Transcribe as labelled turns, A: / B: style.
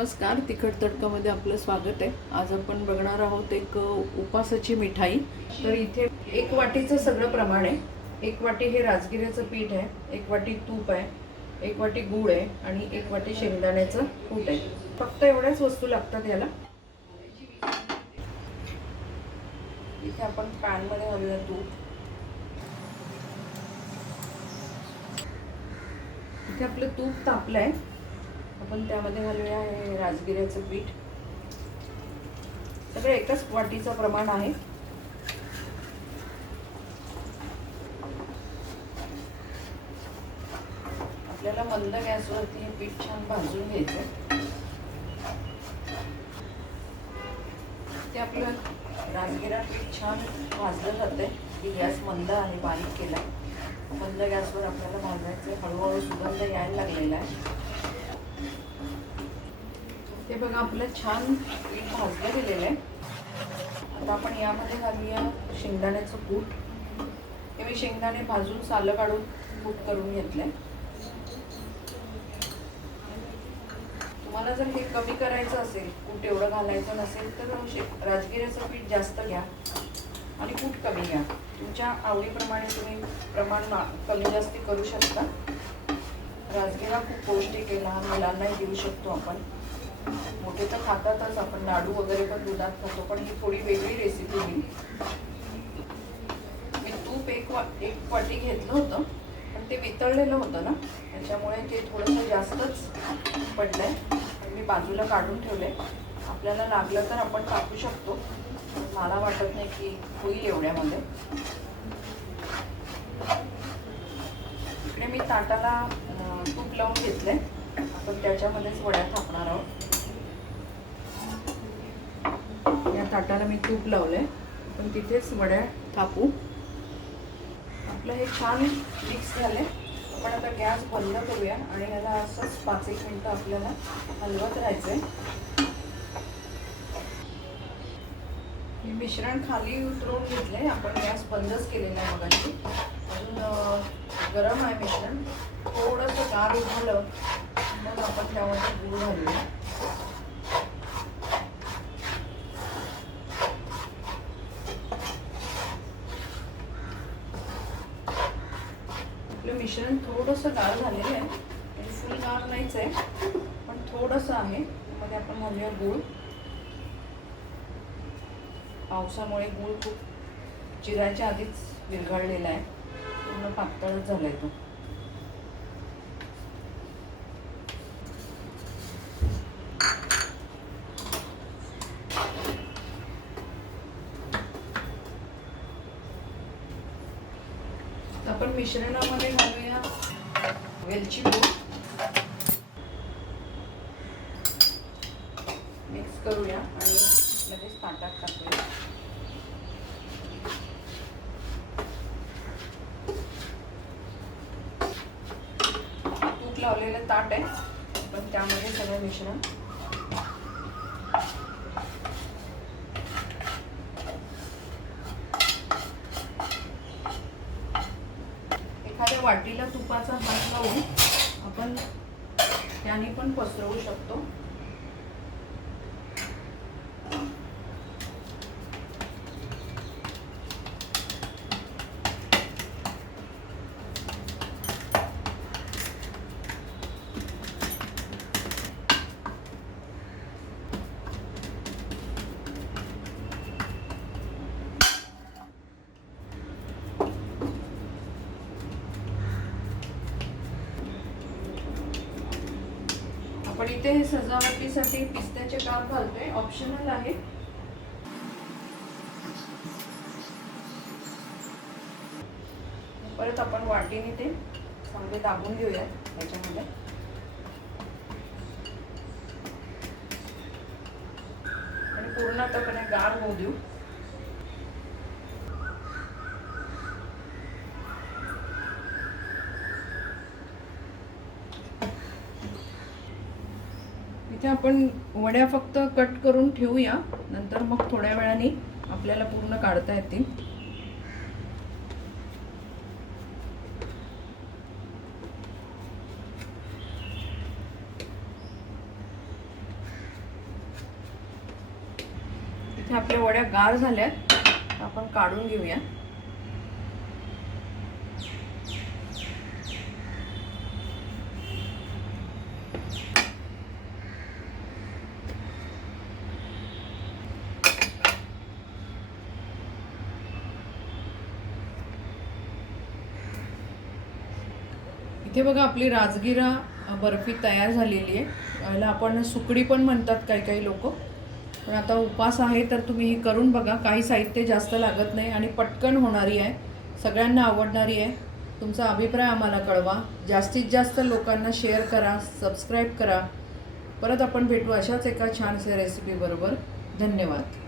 A: नमस्कार तिखट तडकामध्ये आपलं स्वागत आहे. आज आपण बघणार आहोत एक उपासाची मिठाई. तर इथे एक वाटीचं सगळं प्रमाण आहे. एक वाटी हे राजगिऱ्याचं पीठ आहे एक वाटी तूप आहे एक वाटी गूळ आहे आणि एक वाटी शेंगदाण्याचं कूट आहे. फक्त एवढ्याच वस्तू लागतात याला. इथे आपण पॅनमध्ये घालूया तूप. इथे आपलं तूप तापलं आहे आपण त्यामध्ये घालूया हे राजगिऱ्याचं पीठ. सगळं एकाच वाटीचं प्रमाण आहे. आपल्याला मंद गॅसवरती हे पीठ छान भाजून घ्यायचं ते आपलं राजगिरा पीठ छान भाजलं जातंय. की गॅस मंद आहे बारीक केला मंद गॅसवर आपल्याला भाजायचं हळूहळू सुगंध यायला लागलेला आहे. ते बघा आपलं छान पीठ भाजलं गेलेलं आहे. आता आपण यामध्ये घालूया शेंगदाण्याचं कूट. हे मी शेंगदाणे भाजून सालं काढून कूट करून घेतलंय. तुम्हाला जर हे कमी करायचं असेल कूट एवढं घालायचं नसेल तर राजगिऱ्याचं पीठ जास्त घ्या आणि कूट कमी घ्या. तुमच्या आवडीप्रमाणे तुम्ही प्रमाण कमी जास्ती करू शकता. राजगिरा खूप पौष्टिक आहे लहान मुलांनाही देऊ शकतो आपण. मोठे तर खातातच आपण लाडू वगैरे पण दुधात खातो पण ही थोडी वेगळी रेसिपी होईल मी तूप एक वा एक वाटी घेतलं होतं पण ते वितळलेलं होतं ना त्याच्यामुळे ते थोडंसं जास्तच पडलं आहे मी बाजूला काढून ठेवलं आहे आपल्याला लागलं तर आपण टाकू शकतो. मला वाटत नाही की होईल एवढ्यामध्ये. इकडे मी ताटाला लावून घेतलंय. आपण त्याच्यामध्येच वड्या थापणार आहोत. या ताटाला मी तूप लावलंय. आपण तिथेच वड्या थापू. आपलं हे छान मिक्स झालंय. आपण आता गॅस बंद करूया आणि याला असंच पाच एक मिनटं आपल्याला हलवत राहायचंय. मिश्रण खाली उतरवून घेतलंय. आपण गॅस बंदच केलेला आहे मगाशी. अजून गरम आहे मिश्रण. थोडंसं गार झालं मग आपण त्यामध्ये गूळ घालूया. आपलं मिश्रण थोडंसं गार झालेलं आहे. म्हणजे फुल गार नाहीच आहे पण थोडंसं आहे. मध्ये आपण घालूया गूळ. पावसामुळे गूळ खूप चिरायच्या आधीच विरघळलेला आहे. पूर्ण पातळच झालाय तो. आपण मिश्रणामध्ये घालूया वेलची पूड मिक्स करूया आणि लगेच ताटात टाकूया तूप लावलेलं ताट आहे. पण त्यामध्ये सगळं मिश्रण. एखाद्या वाटीला तुपाचा हात लावून आपण त्याने पण पसरवू शकतो. पण इथे हे सजावटीसाठी पिस्त्याचे काप घालतोय. ऑप्शनल आहे. परत आपण वाटीने ते चांगले दाबून घेऊया त्याच्यामध्ये. आणि पूर्ण आता गार होऊ देऊ. इथे आपण वड्या फक्त कट करून ठेवूया. नंतर मग थोड्या वेळाने आपल्याला पूर्ण काढता येतील. इथे आपल्या वड्या गार झाल्यात. आपण काढून घेऊया. इथे बघा आपली राजगिरा बर्फी तयार झालेली आहे. याला आपण सुकडी पण म्हणतात काही काही लोक. पण आता उपास आहे तर तुम्ही ही करून बघा. काही साहित्य जास्त लागत नाही आणि पटकन होणारी आहे. सगळ्यांना आवडणारी आहे. तुमचा अभिप्राय आम्हाला कळवा. जास्तीत जास्त लोकांना शेअर करा सबस्क्राईब करा. परत आपण भेटू अशाच एका छानशा रेसिपीबरोबर धन्यवाद.